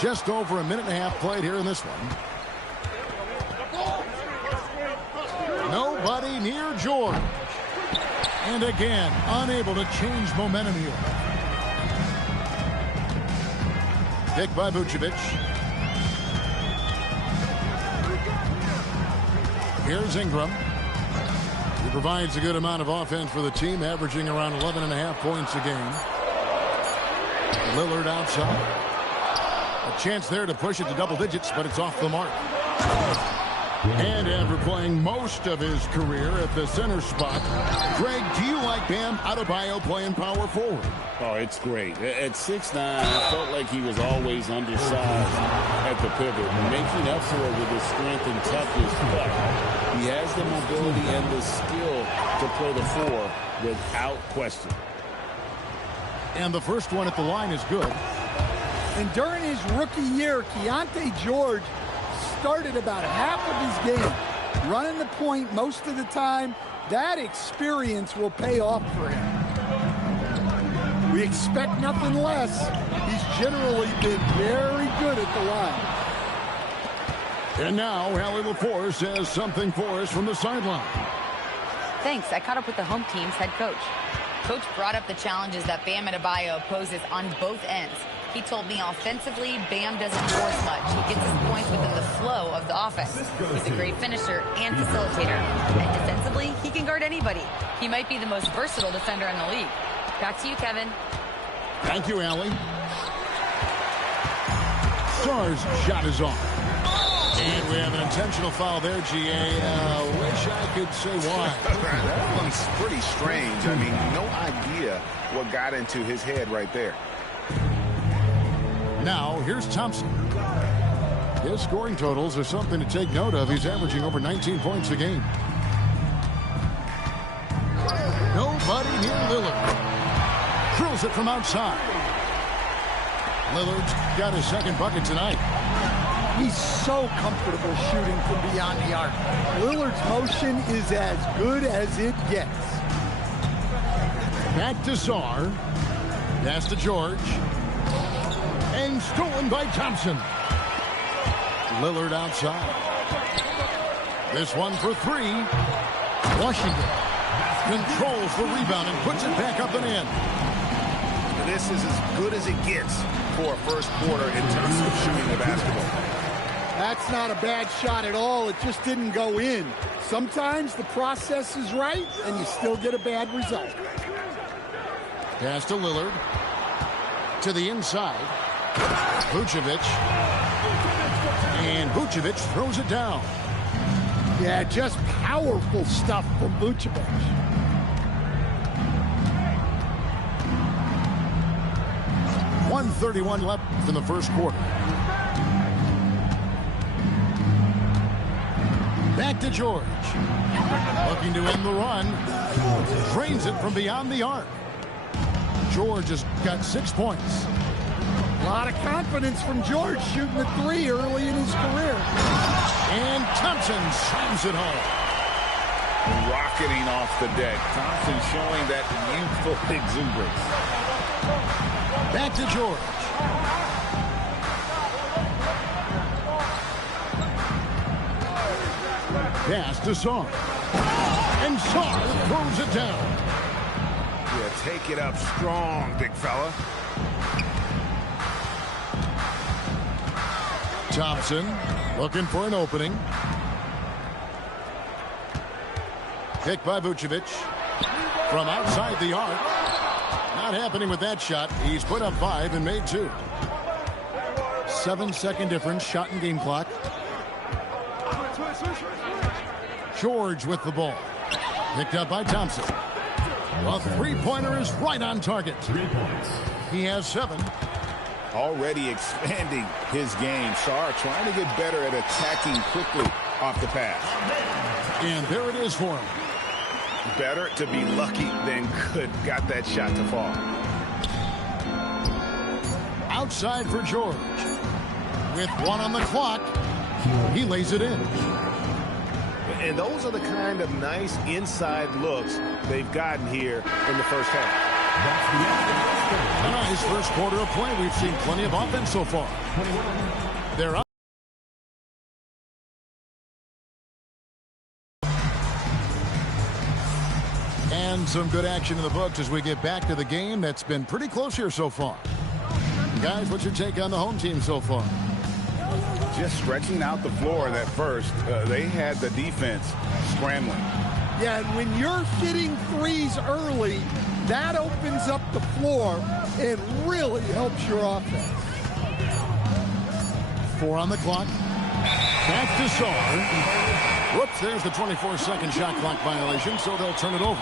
Just over a minute and a half played here in this one. Nobody near George. And again, unable to change momentum here. Pick by Vucevic. Here's Ingram. He provides a good amount of offense for the team, averaging around 11.5 points a game. Lillard outside. A chance there to push it to double digits, but it's off the mark. And after playing most of his career at the center spot, Greg, do you like Bam Adebayo playing power forward? Oh, it's great. At 6'9", I felt like he was always undersized at the pivot, making up for it with his strength and toughness. But he has the mobility and the skill to play the four without question. And the first one at the line is good. And during his rookie year, Keontae George started about half of his game, running the point most of the time. That experience will pay off for him. We expect nothing less. He's generally been very good at the line. And now, Hallie LaForce has something for us from the sideline. Thanks. I caught up with the home team's head coach. Coach brought up the challenges that Bam Adebayo poses on both ends. He told me offensively, Bam doesn't force much. He gets his points within the flow of the offense. He's a great finisher and facilitator. And defensively, he can guard anybody. He might be the most versatile defender in the league. Back to you, Kevin. Thank you, Allie. Star's shot is off. And we have an intentional foul there, G.A. Wish I could say why. That one's pretty strange. I mean, no idea what got into his head right there. Now, here's Thompson. His scoring totals are something to take note of. He's averaging over 19 points a game. Nobody near Lillard. Drills it from outside. Lillard's got his second bucket tonight. He's so comfortable shooting from beyond the arc. Lillard's motion is as good as it gets. Back to Sarr. Pass to George. And stolen by Thompson. Lillard outside. This one for three. Washington controls the rebound and puts it back up and in. This is as good as it gets for a first quarter in terms of shooting the basketball. That's not a bad shot at all. It just didn't go in. Sometimes the process is right, and you still get a bad result. Pass to Lillard. To the inside. Vucevic. And Vucevic throws it down. Yeah, just powerful stuff from Vucevic. .131 left in the first quarter. Back to George. Looking to end the run. Drains it from beyond the arc. George has got 6 points. A lot of confidence from George shooting the three early in his career. And Thompson slams it home. Rocketing off the deck. Thompson showing that youthful exuberance. Back to George. Pass to Sarr. And Sarr throws it down. Yeah, take it up strong, big fella. Thompson looking for an opening. Picked by Vucevic. From outside the arc. Not happening with that shot. He's put up 5 and made 2. 7-second difference. Shot and game clock. George with the ball. Picked up by Thompson. A three-pointer is right on target. 3 points. He has 7. Already expanding his game. Sarr trying to get better at attacking quickly off the pass. And there it is for him. Better to be lucky than good. Got that shot to fall. Outside for George. With 1 on the clock, he lays it in. And those are the kind of nice inside looks they've gotten here in the first half. A nice this first quarter of play, we've seen plenty of offense so far. They're up. And some good action in the books as we get back to the game that's been pretty close here so far. Guys, what's your take on the home team so far? Just stretching out the floor at first. They had the defense scrambling. Yeah, and when you're hitting threes early, that opens up the floor and really helps your offense. 4 on the clock. Back to Saar. Whoops, there's the 24-second shot clock violation, so they'll turn it over.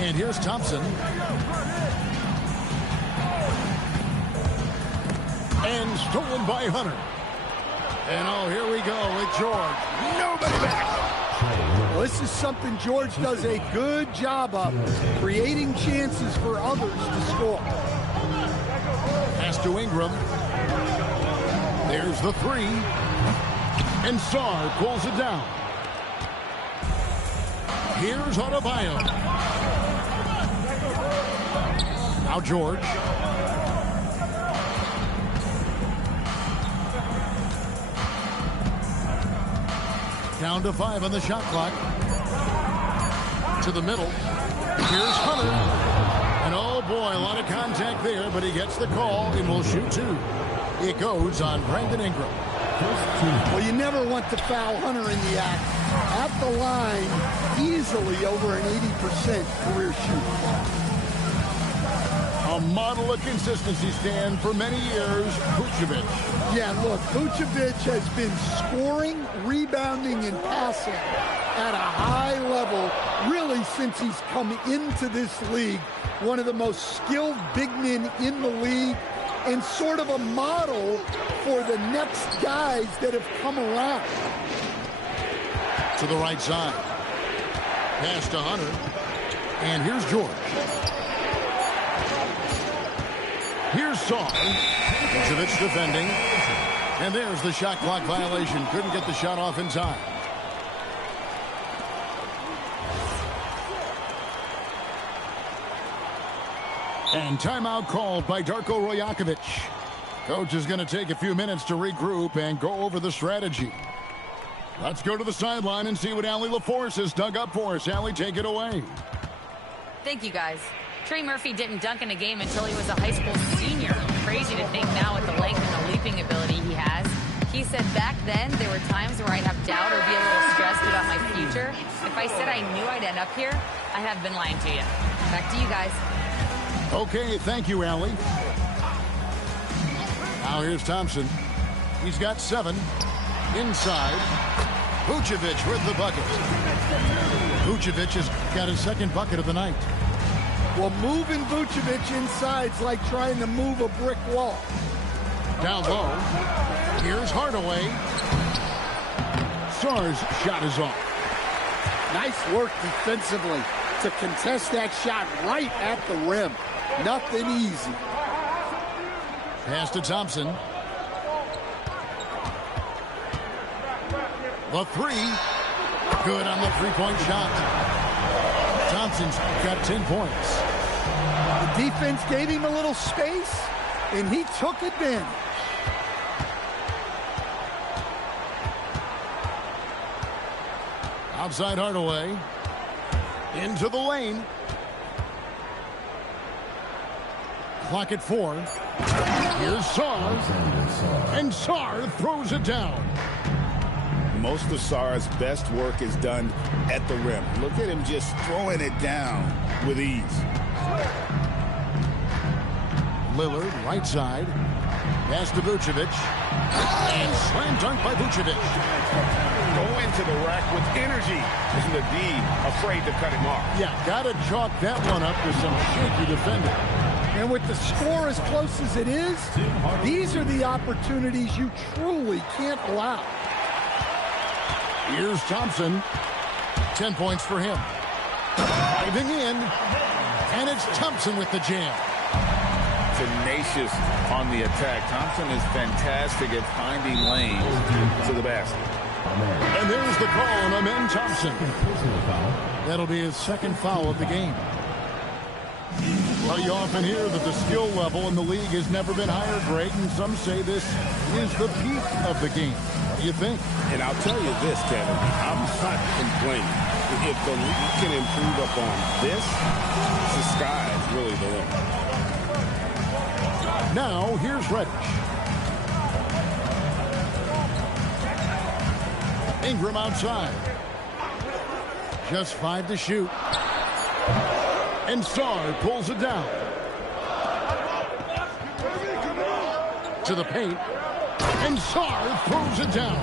And here's Thompson. And stolen by Hunter. And oh, here we go with George. Nobody back. Well, this is something George does a good job of, creating chances for others to score. Pass to Ingram. There's the 3. And Saar pulls it down. Here's Adebayo. Now George. Down to 5 on the shot clock. To the middle. Here's Hunter. And oh boy, a lot of contact there, but he gets the call and will shoot 2. It goes on Brandon Ingram. Well, you never want to foul Hunter in the act. At the line, easily over an 80% career shoot. A model of consistency, Stan, for many years, Vucevic. Yeah, look, Vucevic has been scoring, rebounding, and passing at a high level really since he's come into this league. One of the most skilled big men in the league and sort of a model for the next guys that have come around. To the right side. Pass to Hunter. And here's George. Here's Saar. Vucevic defending. And there's the shot clock violation. Couldn't get the shot off in time. And timeout called by Darko Rajakovic. Coach is going to take a few minutes to regroup and go over the strategy. Let's go to the sideline and see what Allie LaForce has dug up for us. Allie, take it away. Thank you, guys. Trey Murphy didn't dunk in a game until he was a high school senior. Crazy to think now with the length and the leaping ability he has. He said back then there were times where I'd have doubt or be a little stressed about my future. If I said I knew I'd end up here, I have been lying to you. Back to you guys. Okay, thank you, Allie. Now here's Thompson. He's got 7. Inside. Vucevic with the bucket. Vucevic has got his second bucket of the night. Well, moving Vucevic inside's like trying to move a brick wall. Down low. Here's Hardaway. Saar's shot is off. Nice work defensively to contest that shot right at the rim. Nothing easy. Pass to Thompson. The 3. Good on the three-point shot. Thompson's got 10 points. The defense gave him a little space, and he took advantage. Outside Hardaway. Into the lane. Clock at 4. Here's Saar. And Saar throws it down. Most of Saar's best work is done at the rim. Look at him just throwing it down with ease. Lillard, right side. Pass to Vucevic. And slam dunk by Vucevic. Go into the rack with energy. Isn't the D afraid to cut him off? Yeah, got to chalk that one up with some shaky defending. And with the score as close as it is, these are the opportunities you truly can't allow. Here's Thompson. 10 points for him. Diving in. And it's Thompson with the jam. Tenacious on the attack. Thompson is fantastic at finding lanes to the basket. And there's the call on Amen Thompson. That'll be his second foul of the game. Well, you often hear that the skill level in the league has never been higher, Greg, and some say this is the peak of the game. What do you think? And I'll tell you this, Kevin, I'm not complaining. If the league can improve upon this, the sky is really the limit. Now, here's Reddish. Ingram outside. Just 5 to shoot. And Sarr pulls it down. To the paint. And Sarr pulls it down.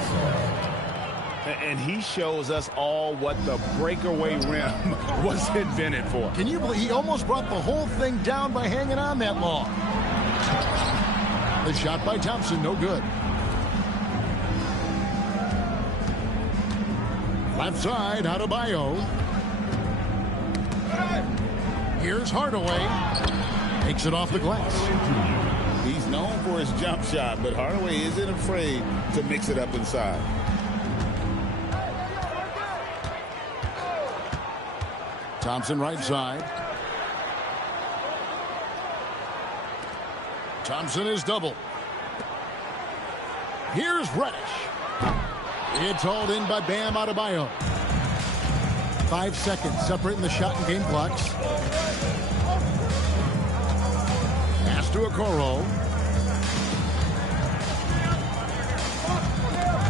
And he shows us all what the breakaway rim was invented for. Can you believe he almost brought the whole thing down by hanging on that long? The shot by Thompson, no good. Left side, Adebayo. Here's Hardaway. Takes it off the glass. He's known for his jump shot, but Hardaway isn't afraid to mix it up inside. Thompson right side. Thompson is double. Here's Reddish. It's hauled in by Bam Adebayo. 5 seconds separating the shot and game clocks. Pass to Okoro.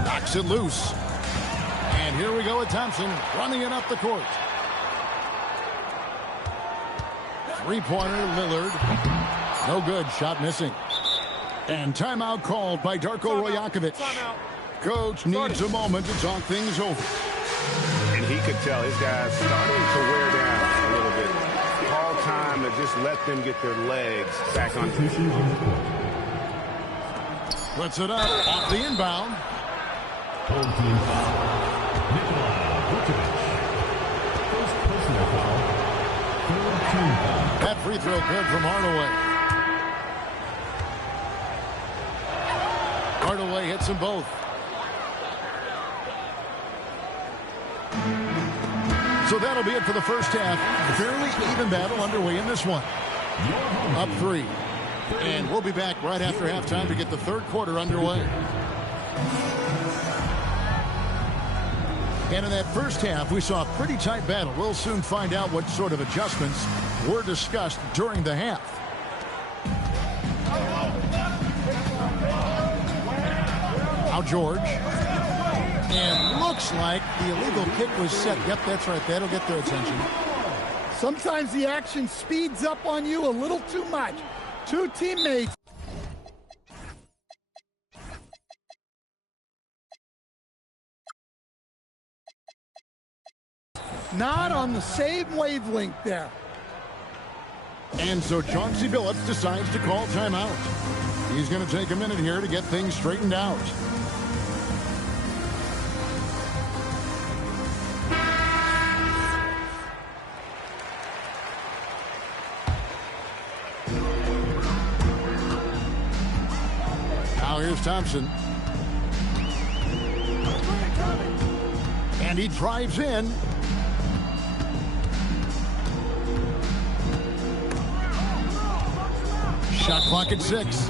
Knocks it loose. And here we go with Thompson running it up the court. Three-pointer, Lillard. No good. Shot missing. And timeout called by Darko Rajakovic. Coach needs a moment to talk things over. And he could tell his guys starting to wear down a little bit. Call time to just let them get their legs back on the field. Puts it up off the inbound. That free throw good from Hardaway. Hardaway hits them both. So that'll be it for the first half. A fairly even battle underway in this one. Up 3. And we'll be back right after halftime to get the third quarter underway. And in that first half, we saw a pretty tight battle. We'll soon find out what sort of adjustments were discussed during the half. Now George. And looks like the illegal kick was set. Yep, that's right. That'll get their attention. Sometimes the action speeds up on you a little too much. Two teammates. Not on the same wavelength there. And so Chauncey Billups decides to call timeout. He's going to take a minute here to get things straightened out. Now here's Thompson. And he drives in. Shot clock at 6.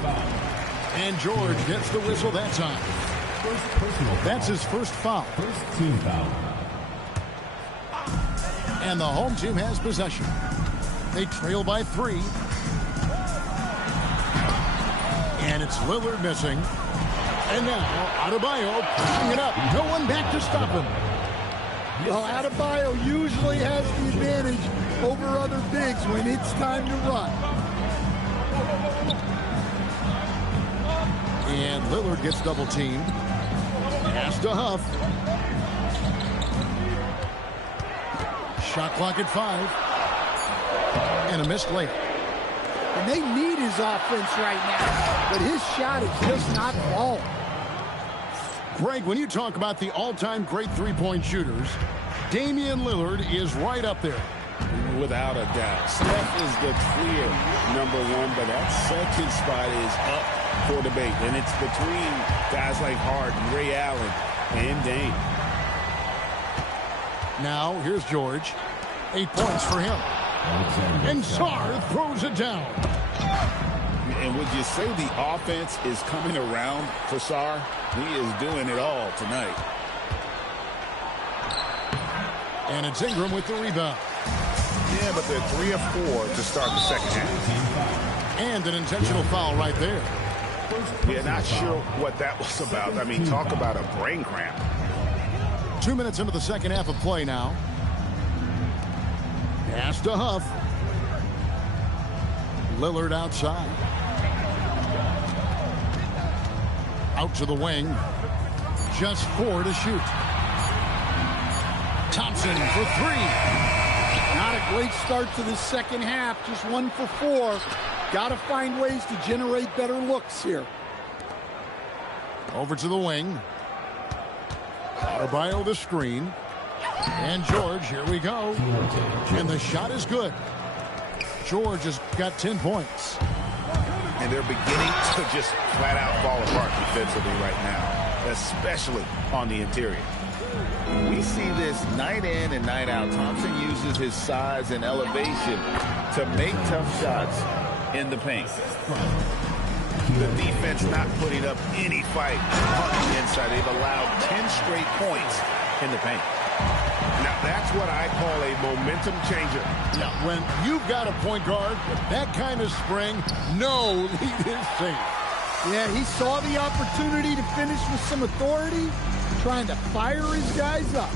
And George gets the whistle that time. That's his first foul. First team foul. And the home team has possession. They trail by 3. And it's Lillard missing. And now Adebayo pushing it up. No one back to stop him. Well, Adebayo usually has the advantage over other bigs when it's time to run. And Lillard gets double teamed. Pass to Huff. Shot clock at 5. And a missed layup. And they need his offense right now, but his shot is just not falling. Greg, when you talk about the all-time great three-point shooters, Damian Lillard is right up there. Without a doubt. Steph is the clear #1, but that second spot is up for debate, and it's between guys like Harden, Ray Allen, and Dame. Now, here's George. 8 points for him. And Sarr throws it down. And would you say the offense is coming around for Sarr? He is doing it all tonight. And it's Ingram with the rebound. Yeah, but they're 3 of 4 to start the second half. And an intentional foul right there. Yeah, not sure what that was about. I mean, talk about a brain cramp. 2 minutes into the second half of play now. Pass to Huff. Lillard outside. Out to the wing. Just 4 to shoot. Thompson for 3. Not a great start to the second half. Just 1 for 4. Got to find ways to generate better looks here. Over to the wing. Adebayo the screen. And George, here we go. And the shot is good. George has got 10 points. And they're beginning to just flat out fall apart defensively right now, especially on the interior. We see this night in and night out. Thompson uses his size and elevation to make tough shots in the paint. The defense not putting up any fight on the inside. They've allowed 10 straight points in the paint. Now, that's what I call a momentum changer. Now, when you've got a point guard with that kind of spring, no lead is safe. Yeah, he saw the opportunity to finish with some authority, trying to fire his guys up.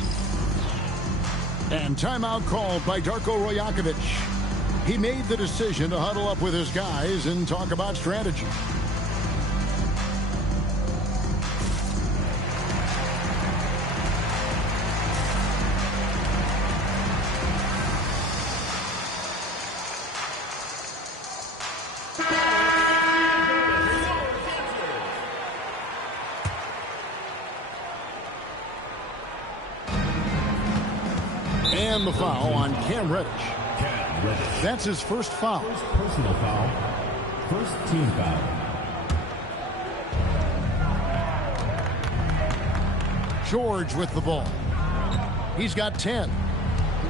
And timeout called by Darko Rajakovic. He made the decision to huddle up with his guys and talk about strategy. And the foul on Cam Reddish. That's his first foul. First personal foul. First team foul. George with the ball. He's got 10.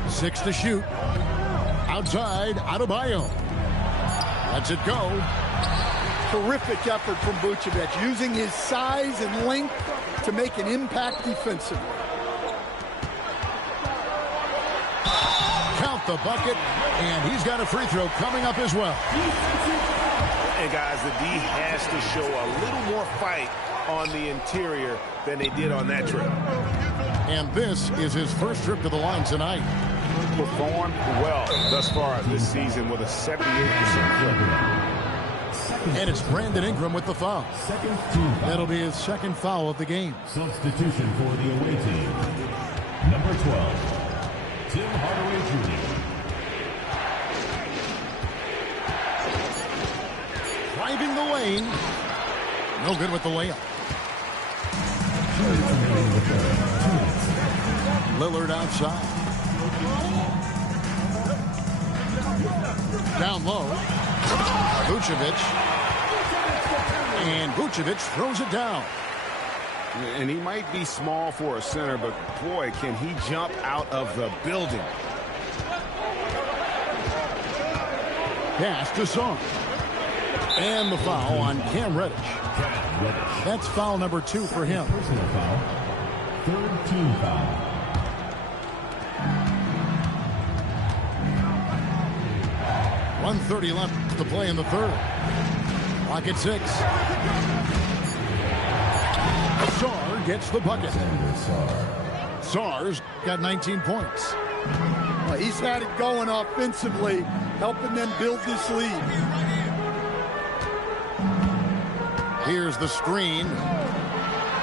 6 to shoot. Outside, Adebayo. Lets it go. Terrific effort from Vucevic, using his size and length to make an impact defensively. Count the bucket, and he's got a free throw coming up as well. And guys, the D has to show a little more fight on the interior than they did on that trip. And this is his first trip to the line tonight. Performed well thus far this season with a 78% clip. And it's Brandon Ingram with the foul. Second team foul. That'll be his second foul of the game. Substitution for the away team. Number 12. Tim Hardaway Jr. Driving the lane. No good with the layup. Lillard outside. Down low. Vucevic. And Vucevic throws it down. And he might be small for a center, but boy, can he jump out of the building. Pass to Sarr. And the foul on Cam Reddish. That's foul number 2 for him. Personal foul. Third team foul. .130 left to play in the third. Clock at 6. Sarr gets the bucket. Sarr's got 19 points. Well, he's had it going offensively, helping them build this lead. Here's the screen.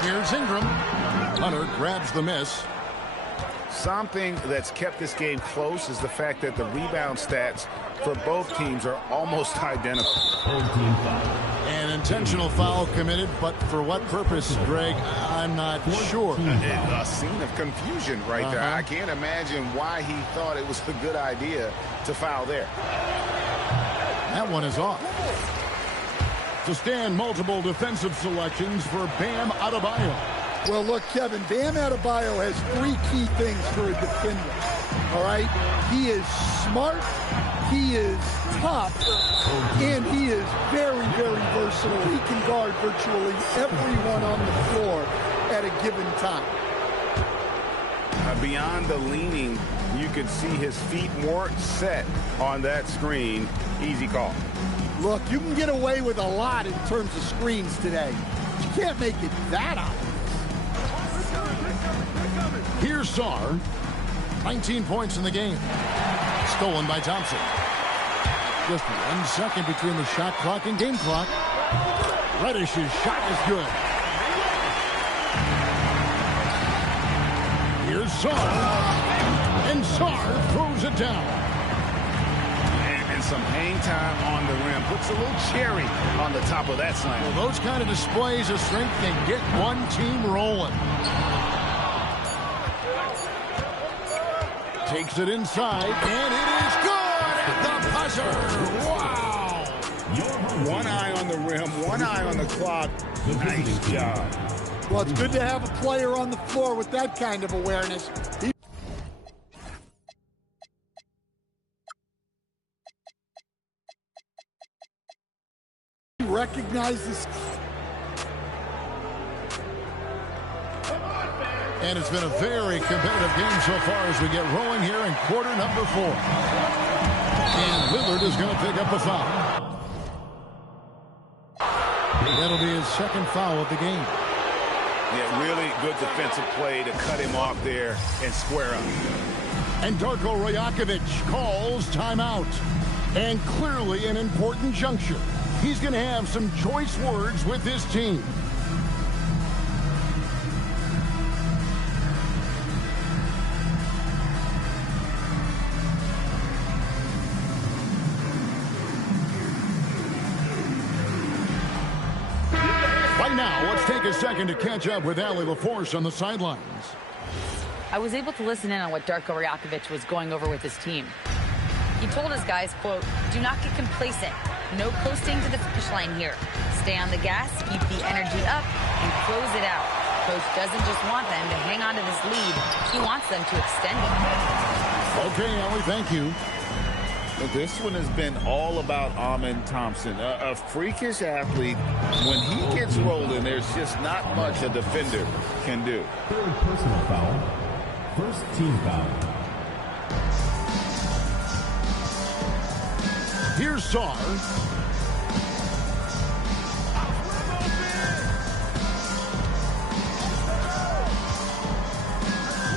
Here's Ingram. Hunter grabs the miss. Something that's kept this game close is the fact that the rebound stats for both teams are almost identical. An intentional foul committed, but for what purpose, Greg, I'm not sure. A scene of confusion right there. I can't imagine why he thought it was a good idea to foul there. That one is off. To stand multiple defensive selections for Bam Adebayo. Well, look, Kevin, Bam Adebayo has three key things for a defender. All right? He is smart, he is tough, and he is very, very versatile. He can guard virtually everyone on the floor at a given time. Beyond the leaning, you can see his feet weren't set on that screen. Easy call. Look, you can get away with a lot in terms of screens today. You can't make it that obvious. Here's Sarr. 19 points in the game. Stolen by Thompson. Just 1 second between the shot clock and game clock. Reddish's shot is good. Here's Sarr. And Sarr throws it down. And some hang time on the rim. Puts a little cherry on the top of that slam. Well, those kind of displays of strength can get one team rolling. Takes it inside, and it is good at the buzzer. Wow! One eye on the rim, one eye on the clock. Nice job. Well, it's good to have a player on the floor with that kind of awareness. He recognizes. And it's been a very competitive game so far as we get rolling here in quarter number 4. And Lillard is going to pick up a foul. That'll be his second foul of the game. Yeah, really good defensive play to cut him off there and square up. And Darko Rajakovic calls timeout. And clearly an important juncture. He's going to have some choice words with his team. Now, let's take a second to catch up with Allie LaForce on the sidelines. I was able to listen in on what Darko Rajakovic was going over with his team. He told his guys, quote, "Do not get complacent. No coasting to the finish line here. Stay on the gas, keep the energy up, and close it out. Coach doesn't just want them to hang on to this lead. He wants them to extend it." Okay, Allie, thank you. This one has been all about Amen Thompson, a freakish athlete. When he gets rolling, there's just not much a defender can do. Third personal foul. First team foul. Here's Sarr.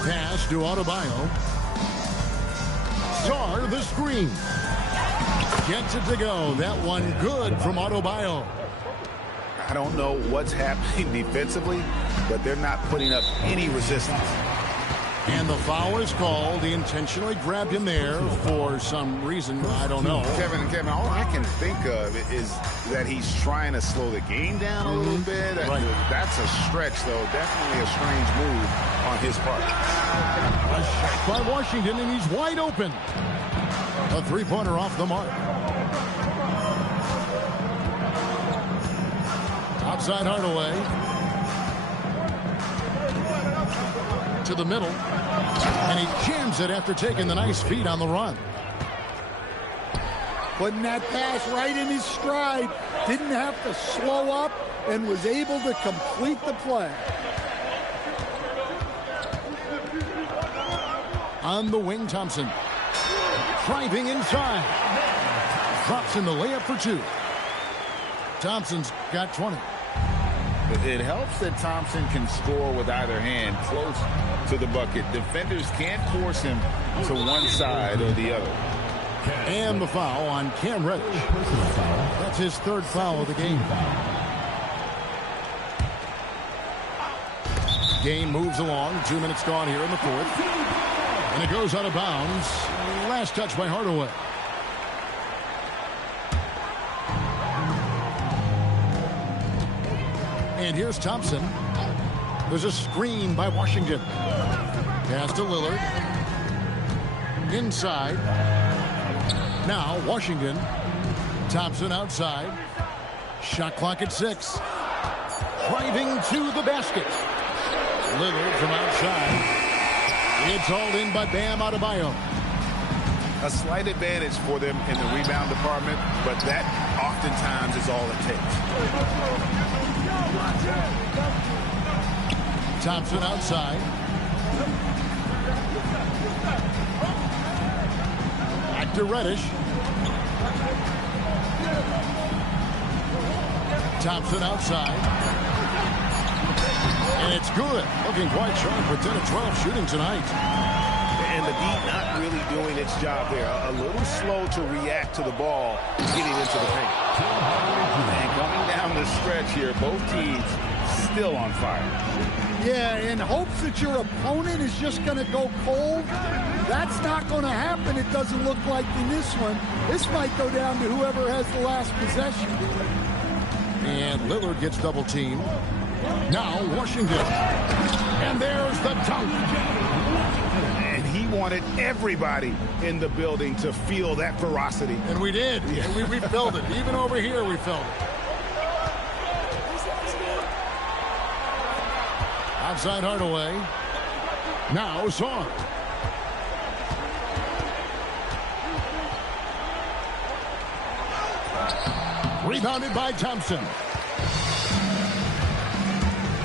Pass to Adebayo. Sarr the screen. Gets it to go. That one good from Adebayo. I don't know what's happening defensively, but they're not putting up any resistance. And the foul is called. He intentionally grabbed him there for some reason. I don't know. Kevin, all I can think of is that he's trying to slow the game down a little bit. Right. That's a stretch, though. Definitely a strange move on his part. A shot by Washington, and he's wide open. A three-pointer off the mark. Outside Hardaway. To the middle. And he jams it after taking the nice feed on the run. Putting that pass right in his stride. Didn't have to slow up and was able to complete the play. On the wing, Thompson. Driving inside. Drops in the layup for 2. Thompson's got 20. It helps that Thompson can score with either hand close to the bucket. Defenders can't force him to one side or the other. And the foul on Cam Reddish. That's his third foul of the game. Game moves along. 2 minutes gone here in the fourth. And it goes out of bounds. Last touch by Hardaway. And here's Thompson. There's a screen by Washington. Pass to Lillard. Inside. Now Washington. Thompson outside. Shot clock at 6. Driving to the basket. Lillard from outside. It's hauled in by Bam Adebayo. A slight advantage for them in the rebound department, but that oftentimes is all it takes. Thompson outside. Back to Reddish. Thompson outside. And it's good. Looking quite sharp with 10 of 12 shooting tonight. And the D not really doing its job there. A little slow to react to the ball getting into the paint. And coming down the stretch here, both teams still on fire. Yeah, in hopes that your opponent is just going to go cold. That's not going to happen, it doesn't look like in this one. This might go down to whoever has the last possession. And Lillard gets double teamed. Now Washington. And there's the dunk. And he wanted everybody in the building to feel that ferocity. And we did. Yeah. We felt it. Even over here we felt it. Outside Hardaway. Now Zorn. Rebounded by Thompson.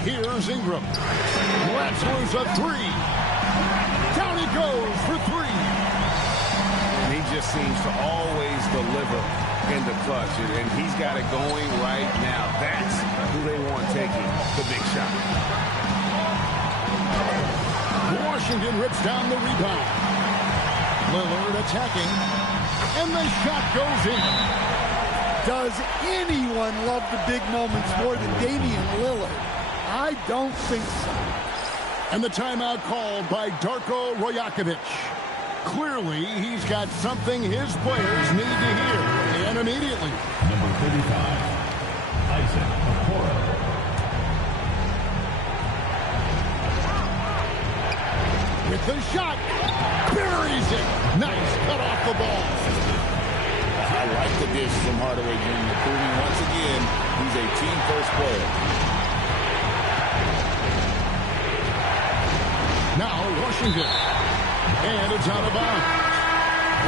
Here's Ingram. Lets loose a three. Down he goes for three. And he just seems to always deliver in the clutch. And he's got it going right now. That's who they want taking the big shot. Washington rips down the rebound. Lillard attacking. And the shot goes in. Does anyone love the big moments more than Damian Lillard? I don't think so. And the timeout called by Darko Rajakovic. Clearly, he's got something his players need to hear, and immediately. Number 35, Isaac Okoro. With the shot, buries it. Nice cut off the ball. I like the dish from Hardaway Jr., proving once again he's a team-first player. Now Washington. And it's out of bounds.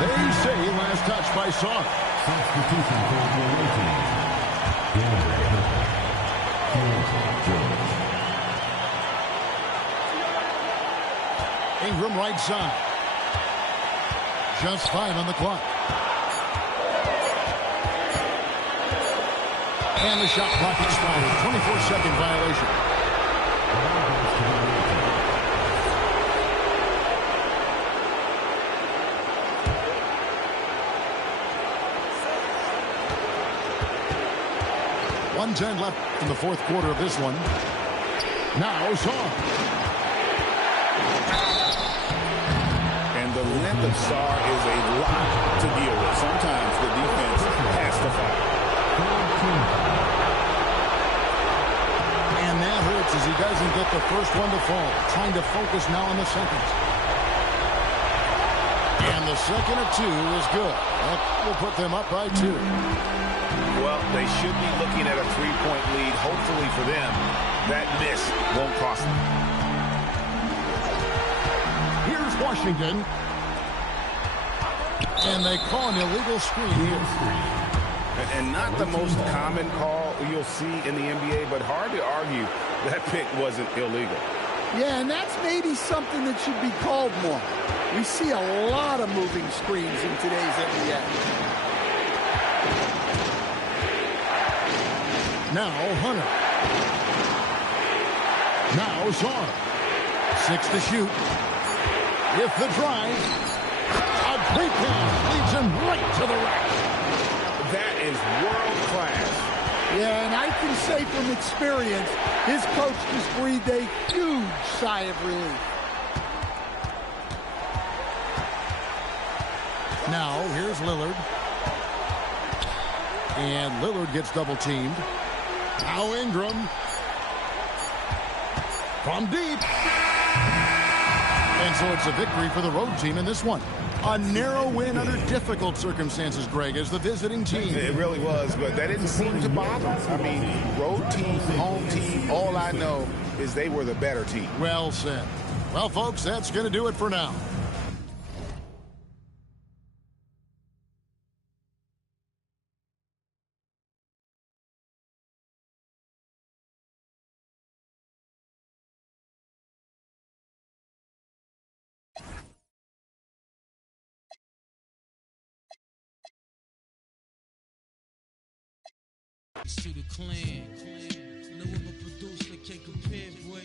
They say last touch by Saw. Substitution for the away team. Ingram right side. Just 5 on the clock. And the shot clock expired. 24-second violation. .110 left in the fourth quarter of this one. Now Saw. And the length of Sarr is a lot to deal with. Sometimes the defense has to fight. And that hurts as he doesn't get the first one to fall. Trying to focus now on the second. And the second of 2 is good. That will put them up by 2. Well, they should be looking at a 3-point lead. Hopefully for them, that miss won't cost them. Here's Washington. And they call an illegal screen here. And not the most common call you'll see in the NBA, but hard to argue that pick wasn't illegal. Yeah, and that's maybe something that should be called more. We see a lot of moving screens in today's NBA. Now Hunter. Now Zorn. 6 to shoot. With the drive. A great pass leads him right to the rack. That is world class. Yeah, and I can say from experience, his coach just breathed a huge sigh of relief. Now, here's Lillard. And Lillard gets double teamed. Now Ingram. From deep. And so it's a victory for the road team in this one. A narrow win under difficult circumstances, Greg, as the visiting team. It really was, but that didn't seem to bother them. I mean, road team, home team, all I know is they were the better team. Well said. Well, folks, that's going to do it for now. To the clan, no one but producer can't compare, boy.